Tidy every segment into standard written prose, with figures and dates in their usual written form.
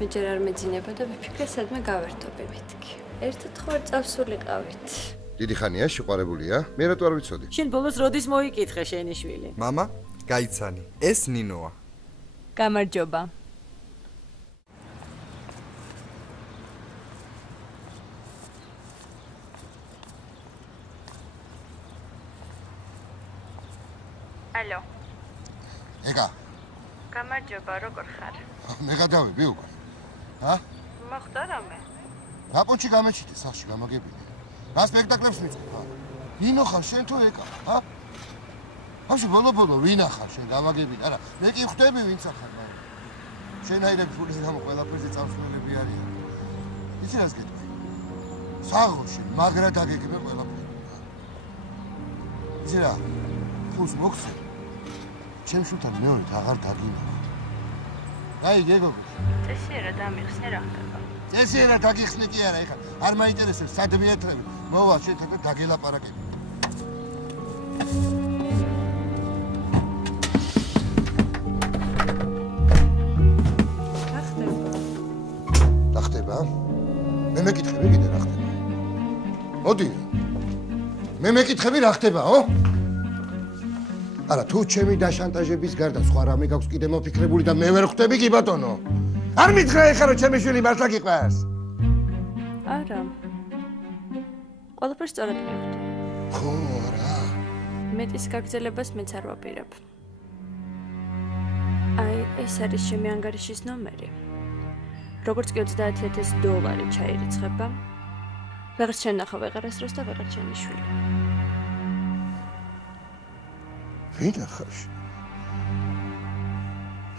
მე ჯერ არ მეძინება და ვიფიქრე სადმე გავერთობი მეთქი. ერთად ხო არ წავსულიყავით. დიდი ხანია შეყვარებულია? მე რატო არ ვიცოდი? შენ ბოლოს როდის მოიკითხე შენი შვილი? მამა, გაიცანი. ეს ნინოა. გამარჯობა. ალო. ეგა. გამარჯობა, როგორ ხარ? მე გადავები უკვე. ჰა? მოხდა რამე? ნაპონჩი გამეჩიტე სახში გამაგებინე. რა სპექტაკლებს მიწევ? ვინო ხარ შენ თუ ეკა? ჰა? ბავშვი ბოლო ვინ ახარ შენ გამაგებინე? არა, მე კი ხვდები ვინც ახარ მაგრამ. შენაირები ფულის გამო ყველაფერზე წავსულები არიან. იცი რას გეტყვი? საღოში მაგრა დაგეგმე ყველაფერი. იცი რა? ფულს მოგცე. ჩემ შულთან მეორედ აღარ დაგინახო. აი გეგოგო. წესიერა დამიხსნე რა ხდება? წესიერა დაგიხსნე კი არა, ეხლა არ მაინტერესებს სად მიეთრები. მოვა შენთან და დაგელაპარაკები. რა ხდება? მე მეკითხები კიდე რა ხდება? მოდი. მე მეკითხები რა ხდებაო? არა, თუ ჩემი დაშანტაჟების გარდა სხვა რამე გაქვს კიდე მოფიქრებული და მე ვერ ხვდები კი ბატონო. არ მითხრა ეხლა რომ ჩემი შვილი მართლა გიყვარს? არა. ყველაფერს სწორად მივხვდი. ხო, რა. მეტის გაგრძელებას მეც არ ვაპირებ. აი, ეს არის ჩემი ანგარიშის ნომერი. როგორც კი $30,000 ჩაირიცხება, ვეღარ შენახა ვეღარასდროს და ვეღარ ჩემი შვილი. ვინ ახარ?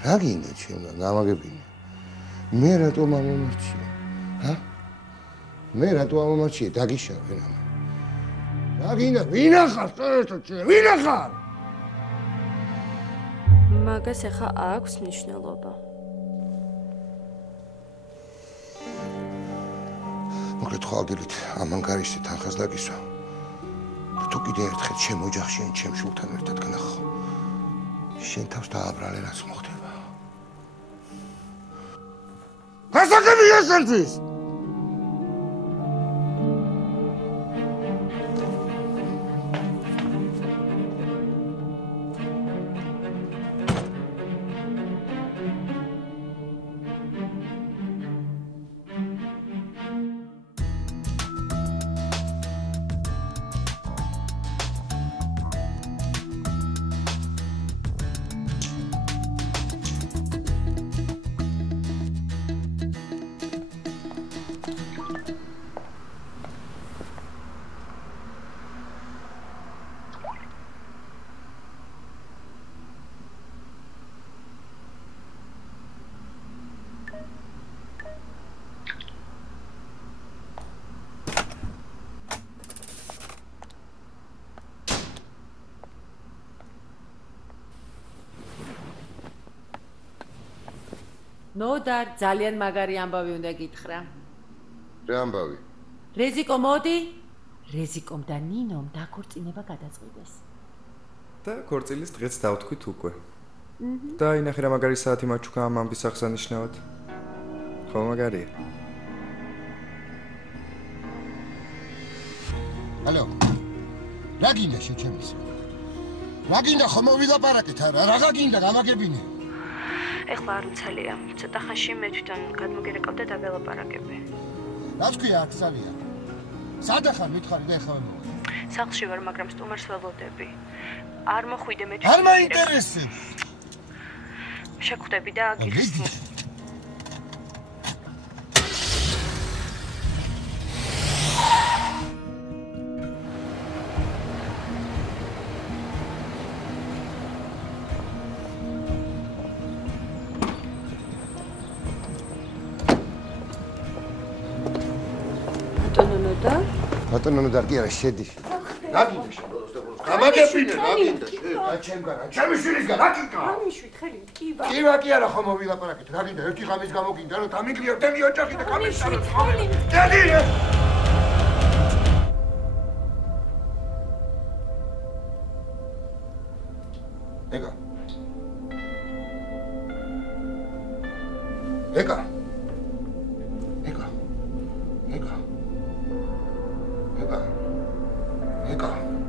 რა გინდა ჩემთან გამაგებინე? მე რატო მომარჩიე? ჰა? მე რატო მომარჩიე? დაგიშავე რა. რა გინდა? ვინ ახარ? ვინ ახარ? მაგას ახლა აქვს მნიშვნელობა. მოკლედ ხვალდილით ამ ანგარიშზე თანხას დაგისვა. თუ კიდე ერთხელ ჩემ ოჯახში ან ჩემ შულთან ერთად გნახო. შენ თავს დააბრალე რაც მოხდება. გასაგები ესენთვის. ნოდარ, ძალიან მაგარი ამბავი უნდა გითხრა. რა ამბავი? რეზიკო მოდი. რეზიკომ და ნინომ დაქორწინება გადაწყვიტეს. და ქორწილის დღეც დავთქვით უკვე. და ინახე რა მაგარი საათი მაჩუკა ამ ამბის აღსანიშნავად. ხო მაგარია. ალო. რა გინდა შეჩემის? რა გინდა ხომ მოვილაპარაკეთ არა? რა გინდა გამაგებინე? ეხლა არ უცალია. ცოტა ხანში მე თვითონ გადმოგერეკავ და დაგელაპარაკები. რა თქვია აქ სალია? სადახარ მითხარი და ეხლა მოვა. სახლში ვარ, მაგრამ სტუმარს ველოდები. არ მოხვიდე მე. არ მაინტერესებს. შეგხვდები და აგიხსნი. ბატონო და კი არა შედი. რა გინდა შეგოლოს და ბოლოს? გამაგებინე რა გინდა? რა ჩემგან, ჩემი შვილისგან რა გინდა? ამიშვით ხელი, კივა. კივა კი არა ხომ მოვილაპარაკეთ. რა გინდა? ერთი ღამის გამოგინდა რომ დამიგლიო თემი ოჯახი და გამიშარო. შედი. ეკა. ეკა.